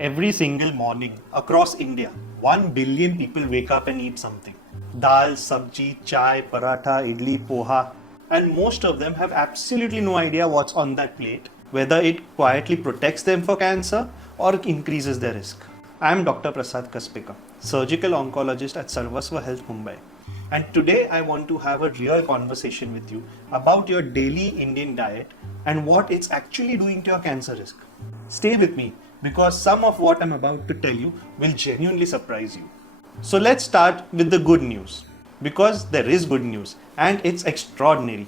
Every single morning across India, 1 billion people wake up and eat something. Dal, sabji, chai, paratha, idli, poha, and most of them have absolutely no idea what's on that plate, whether it quietly protects them for cancer or increases their risk. I am Dr. Prasad Kasbekar, surgical oncologist at Sarvasva Health Mumbai. And today I want to have a real conversation with you about your daily Indian diet and what it's actually doing to your cancer risk. Stay with me because some of what I'm about to tell you will genuinely surprise you. So let's start with the good news, because there is good news and it's extraordinary.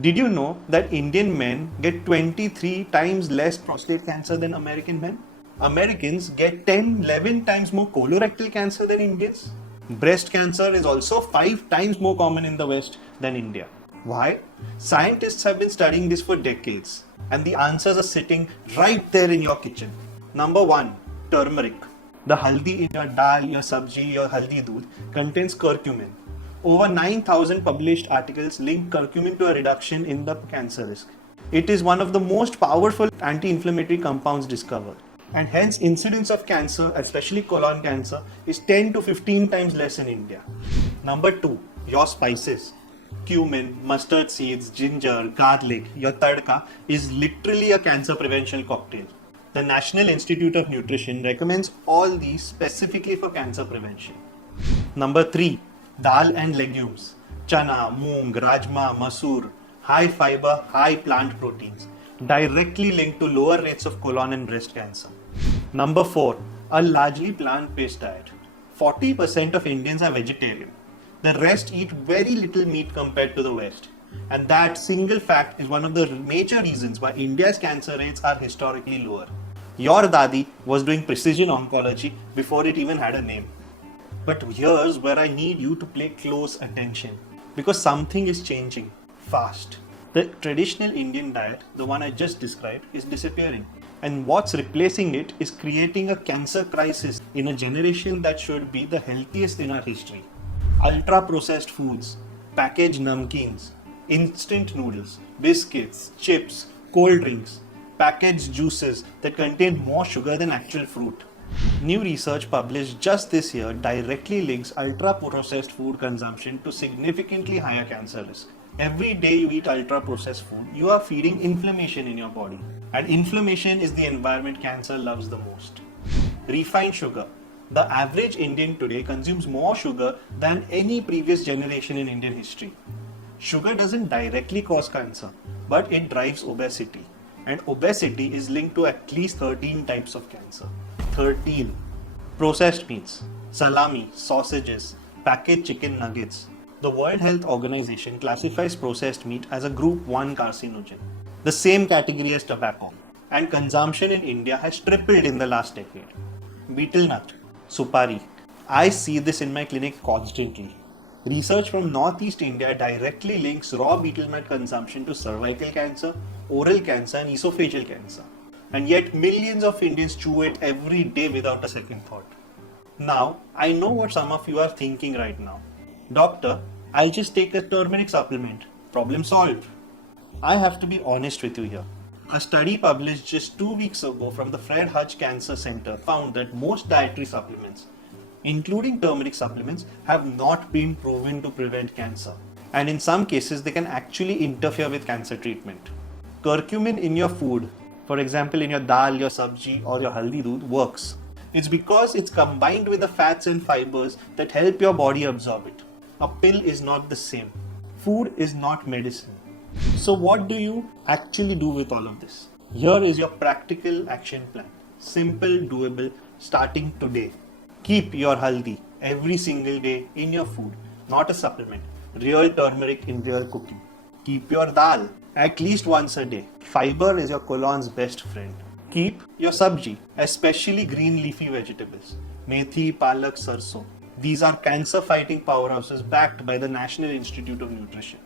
Did you know that Indian men get 23 times less prostate cancer than American men? Americans get 10-11 times more colorectal cancer than Indians. Breast cancer is also 5 times more common in the West than India. Why? Scientists have been studying this for decades, and the answers are sitting right there in your kitchen. Number 1, turmeric. The haldi in your dal, your sabji, your haldi doodh contains curcumin. Over 9,000 published articles link curcumin to a reduction in the cancer risk. It is one of the most powerful anti-inflammatory compounds discovered, and hence incidence of cancer, especially colon cancer, is 10 to 15 times less in India. Number 2, your spices. Cumin, mustard seeds, ginger, garlic, your tadka is literally a cancer prevention cocktail. The National Institute of Nutrition recommends all these specifically for cancer prevention. Number 3, dal and legumes. Chana, moong, rajma, masoor, high fiber, high plant proteins, directly linked to lower rates of colon and breast cancer. Number 4, a largely plant-based diet. 40% of Indians are vegetarian. The rest eat very little meat compared to the West. And that single fact is one of the major reasons why India's cancer rates are historically lower. Your dadi was doing precision oncology before it even had a name. But here's where I need you to pay close attention, because something is changing fast. The traditional Indian diet, the one I just described, is disappearing. And what's replacing it is creating a cancer crisis in a generation that should be the healthiest in our history. Ultra-processed foods, packaged namkeens, instant noodles, biscuits, chips, cold drinks, packaged juices that contain more sugar than actual fruit. New research published just this year directly links ultra-processed food consumption to significantly higher cancer risk. Every day you eat ultra-processed food, you are feeding inflammation in your body. And inflammation is the environment cancer loves the most. Refined sugar. The average Indian today consumes more sugar than any previous generation in Indian history. Sugar doesn't directly cause cancer, but it drives obesity. And obesity is linked to at least 13 types of cancer. 13. Processed meats, salami, sausages, packaged chicken nuggets. The World Health Organization classifies processed meat as a group 1 carcinogen, the same category as tobacco. And consumption in India has tripled in the last decade. Betel nut, supari. I see this in my clinic constantly. Research from Northeast India directly links raw betel nut consumption to cervical cancer, oral cancer and esophageal cancer. And yet millions of Indians chew it every day without a second thought. Now, I know what some of you are thinking right now. Doctor, I'll just take a turmeric supplement. Problem solved. I have to be honest with you here. A study published just 2 weeks ago from the Fred Hutch Cancer Center found that most dietary supplements, including turmeric supplements, have not been proven to prevent cancer. And in some cases, they can actually interfere with cancer treatment. Curcumin in your food, for example in your dal, your sabji or your haldi doodh, works. It's because it's combined with the fats and fibers that help your body absorb it. A pill is not the same. Food is not medicine. So what do you actually do with all of this? Here is your practical action plan. Simple, doable, starting today. Keep your haldi every single day in your food, not a supplement. Real turmeric in real cooking. Keep your dal at least once a day. Fiber is your colon's best friend. Keep your sabji, especially green leafy vegetables. Methi, palak, sarso. These are cancer-fighting powerhouses backed by the National Institute of Nutrition.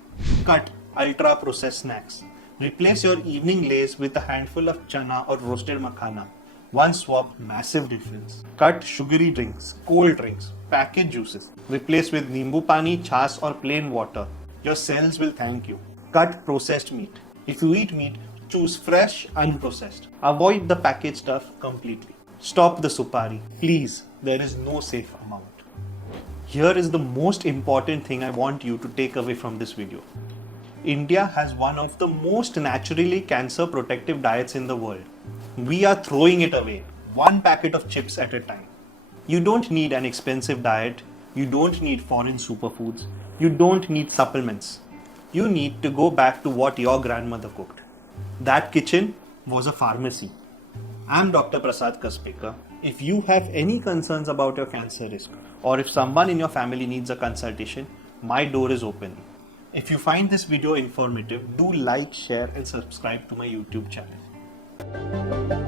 Cut ultra-processed snacks. Replace your evening lays with a handful of chana or roasted makhana. One swap, massive difference. Cut sugary drinks, cold drinks, packaged juices. Replace with nimbu pani, chas or plain water. Your cells will thank you. Cut processed meat. If you eat meat, choose fresh, unprocessed. Avoid the packaged stuff completely. Stop the supari. Please, there is no safe amount. Here is the most important thing I want you to take away from this video. India has one of the most naturally cancer protective diets in the world. We are throwing it away, one packet of chips at a time. You don't need an expensive diet, you don't need foreign superfoods, you don't need supplements. You need to go back to what your grandmother cooked. That kitchen was a pharmacy. I'm Dr. Prasad Kasbekar. If you have any concerns about your cancer risk, or if someone in your family needs a consultation, my door is open. If you find this video informative, do like, share and subscribe to my YouTube channel.